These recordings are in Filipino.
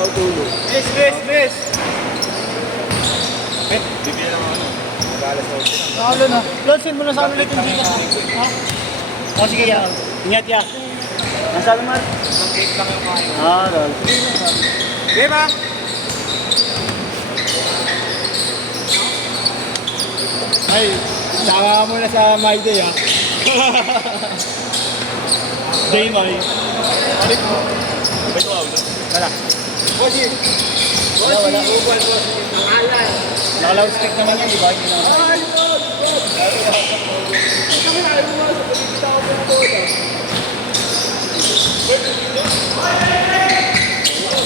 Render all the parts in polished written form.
pautulo. Miss, miss, miss! Bibigyan lang ako. Mag-alas na ako. Nakalo na. Lonsin mo na sa amin ulit yung Gcash mo. Ha? O sige, ya. Ingat ya. Ang sabi mo? Mag-cake lang yung kain. Lol. Di ba? Ay, sama mo na sa My Day, ha? Day My. Balik mo. Balik mo ako. Wala. Bossy! Wala, wala. Upan, bossy. Nangalan. Naka-loudspeak naman yan, di ba? Hindi naman. Ay, boss! Kami na, ayaw mo sa pagkikita ko ng bola.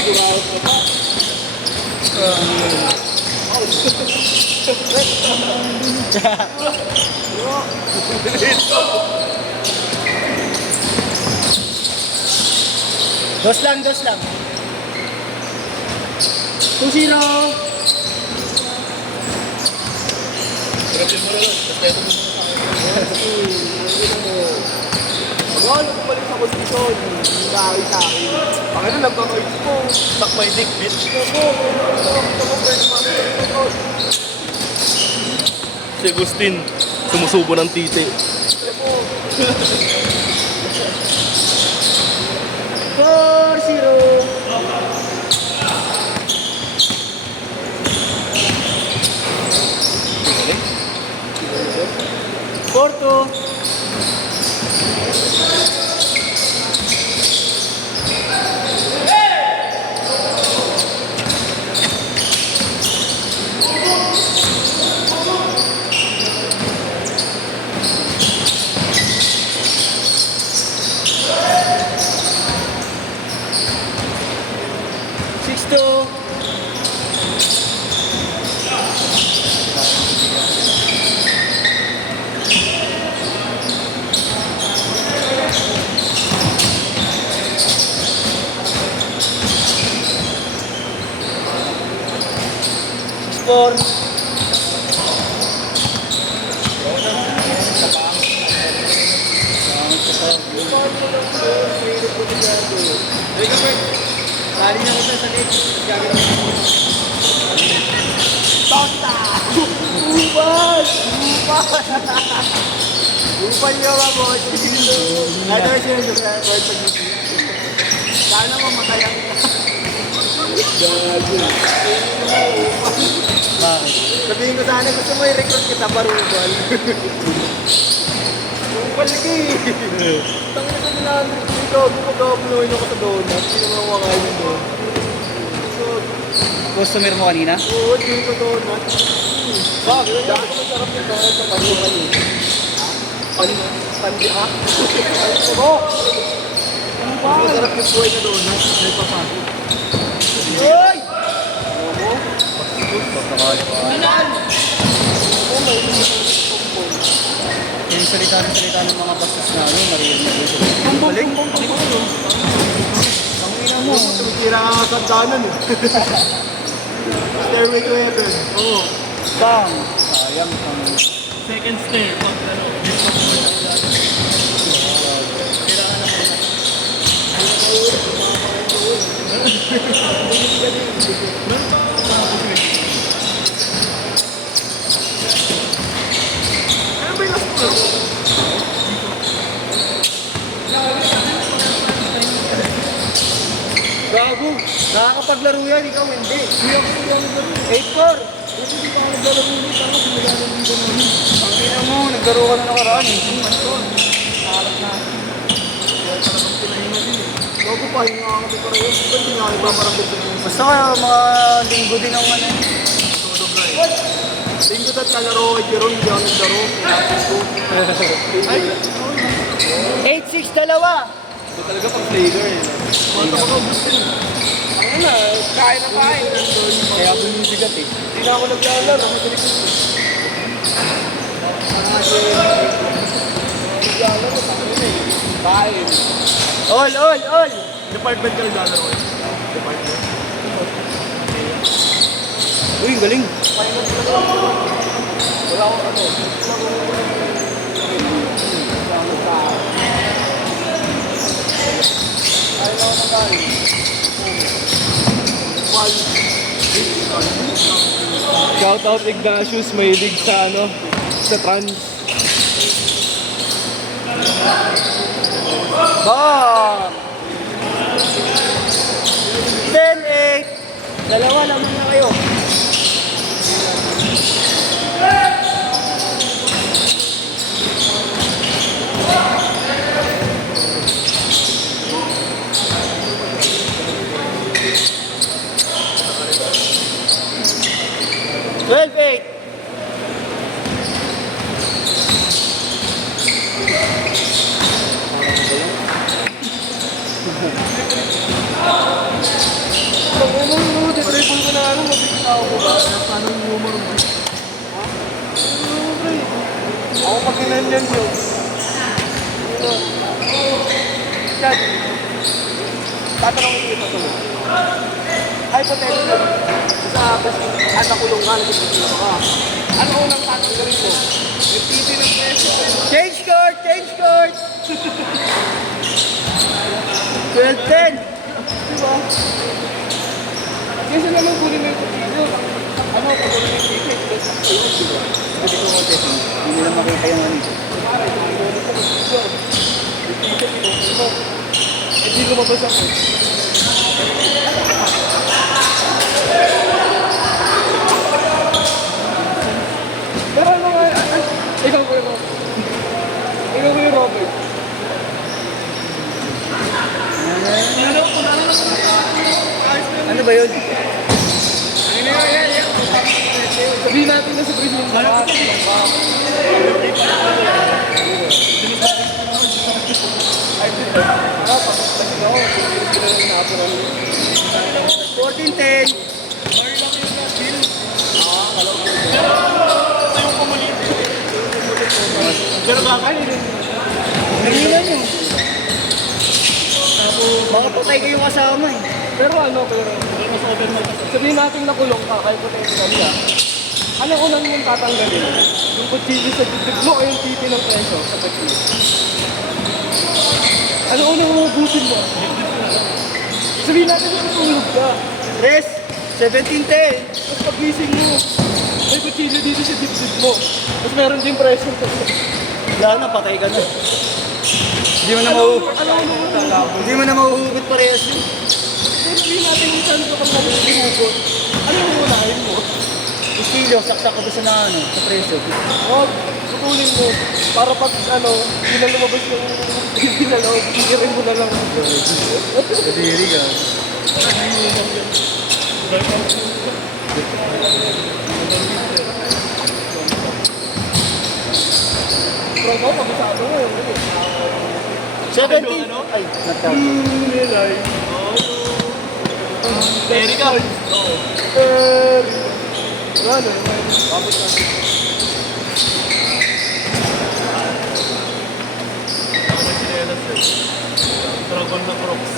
Gumawag ka pa. Dos lang, dos lang. 2-0. Grabe mo na lang. Respeto mo na wala ko balik sa kondisyon. Hindi ka awit sa akin. Baka na nagkakayos ko. Suck my dick, bitch. Si Agustin, sumusubo ng titi. 4-0. Porto. Sixto. Four. Lali na ko sa lit. Tota! Upan! Upan! Upan nyo ba, boss? Ano siya yung word pag-ibig? Sana mamatay ang gago. Sabihin ko sana, gusto mo i-recruit kita, Barubal. Barubal ka eh. Tangin na nila, ikaw, gumagawa-punuhin ako sa donut. Hindi naman makakain yung donut. Customer mo kanina? Oo, hindi ko donut. Bakit? Dahil ko masarap yung donut sa Barubal eh. Pandi ha? Ako! Ano ba? Masarap yung buhay na donut. May papasok. Hoy! Yung salita ng mga bastos na ano, maririnig mo sila. Ang balik? Ang ina mo. Tumitira ka nga sa danan eh. Stairway to heaven. Oo. Bang! Sayang ang... Second stair. Ano ba yung last floor? Gago. Nakakapaglaro yan, ikaw hindi. Hindi ako naglaro. 8-4. Kasi di pa ako naglaro ulit. Ako simula na dito namin. Ang ina mo, naglaro ka na nakaraan eh. Alat na. Kaya talagang pinahinga din eh. Gago pa, yung mga kami para yun. Ba't hindi nga iba parang gusto mo? Basta ka mga linggo din ang ano. Todo grind. Linggo at kalaro kay Jeron, hindi ako naglaro. Pinapin ko. Ay, 8-6 dalawa. ito talaga pang flavor eh. Mata ko gusto eh. Ano na, kain na kain. Kaya bumibigat eh. Hindi na ako naglalaro, madaling ko. Naglalaro, takot eh. Kain. All! Department ka naglalaro eh. Department. Uy, galing. Wala akong ano. Ayaw na ako ng kain. Shout out Ignatius, mahilig sa ano, sa trans. Bam! 10-8. Dalawa lamang na kayo. Twelve eight. Triple ko na ano, mabigla ako ba? Paano yung humor mo? Ako pag ginanyan yun. Chad, tatanong ko ito to. Hypothetical. Sa anak kulong ka, nagpipigil ka. Ano unang tatanggalin mo? Yung titi ng preso. Change court! Change court! 12-10. Diba? Kasi naman kunin mo yung kutilyo. Ano, pag kunin mo yung kutilyo, diba? Pwede ko konti. Hindi nila makita yung ano. Pare, kung kunin mo yung kutilyo. Yung kutilyo, pinutin mo. Hindi lumabas ako. Pero ano nga, ikaw ko yung Robert. Ikaw ko yung Robert. Ano ba yun? Sabihin natin na sa president sa lahat. 14-10. Pero bakit? Nanginan nyo. Baka patay kayong kasama eh. Pero ano, sabihin natin nakulong ka, kahit patay ka kami ah. Ano unang mong tatanggalin? Yung kutsilyo sa dibdib mo o yung titi ng preso sa kutsilyo? Ano unang mabutin mo? Sabihin natin na natulog ka. Rest! 17-10! Tapos pagising mo, may kutsilyo dito sa dibdib mo. Tapos meron din preso sa wala na, patay ka na. Hindi mo na hindi mo na mahuhugot parehas yun. Sabihin natin yung chance ko kung mahuhugot. Ano yung unahin mo? Istilyo, saksak ka doon sa ano, sa preso. Huwag, putulin mo. Para pag ano, hindi na lumabas yung hindi na loob, iirin mo na lang. Kadiri ka. Pero ko, pabisado mo yun. 17! Ay, nagtawag. Erika. Ano? Pabot na. Dragon na Crocs.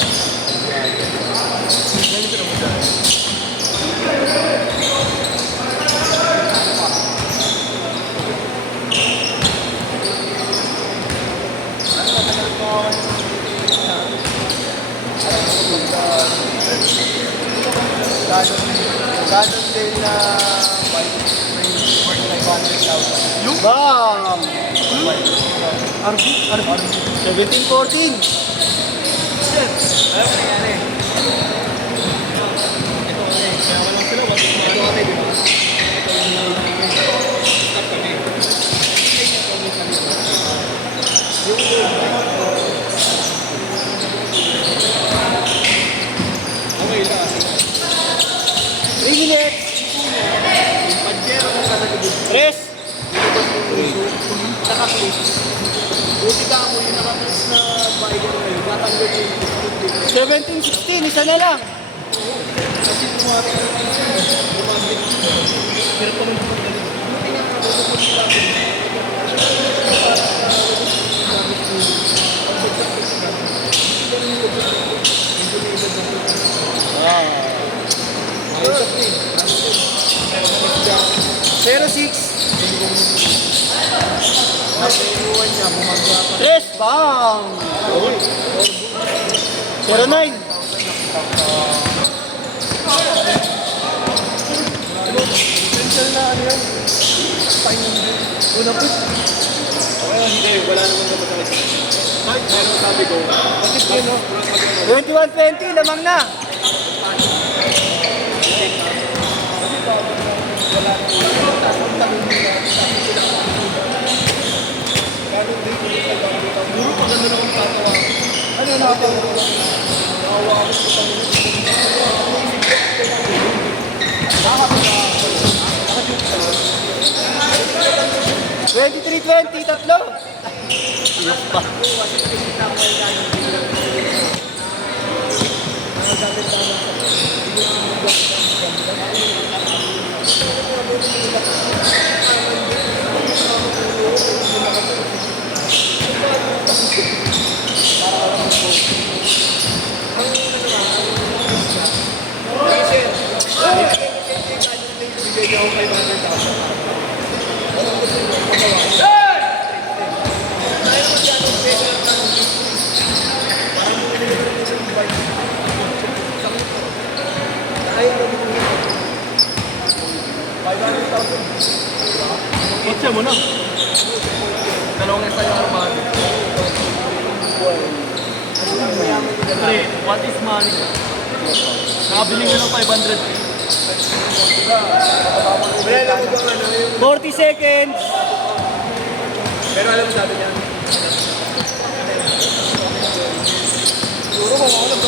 Ganyan sila mo dyan. Ganon din na 500,000. Bam! RB? 17-14. Ayaw ko nangyari. Ito kasi, kaya walang sila, ito kasi, di ba? Stop kami. Okay lang. 3 minutes. Pagkero mo ka sa libid. Rest. Naka-place. Buti ka mo yung naka-place na bahay ko ngayon. Natanggal yung 17-16. Isa na lang. kasi kumari ka lumabit. Pero kung buti nga ka, buti lang. Zero 6. Rest. Bam! 09. Unang pit. Hindi, wala naman na masakit. Pero sabi ko, Bakit yun, no? 21-20, lamang na. Ano na ako? 23-20, tatlo. Kotse mo na. Dalawang isa yung armado. Pre, what is money? Nakabili nyo ng 500. 40 seconds. Pero alam mo sabi niya, siguro kung ako lang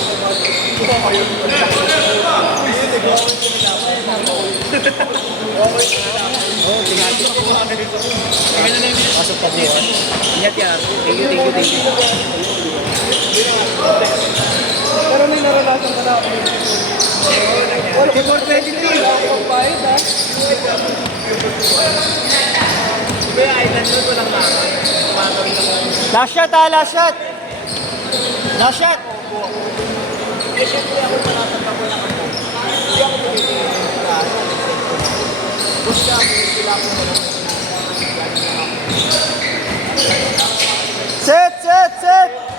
Pasok pa buwan. Ingat yan. Thank you. pero may naranasan ka na ako. Wala ko 423. Ako bayad, ha? Kaya island doon walang naman. Last shot ha, last shot. Last shot. Eh, syempre ako manatanda ko lang ako. Hindi ako magiging basta sila ko na lang. Set.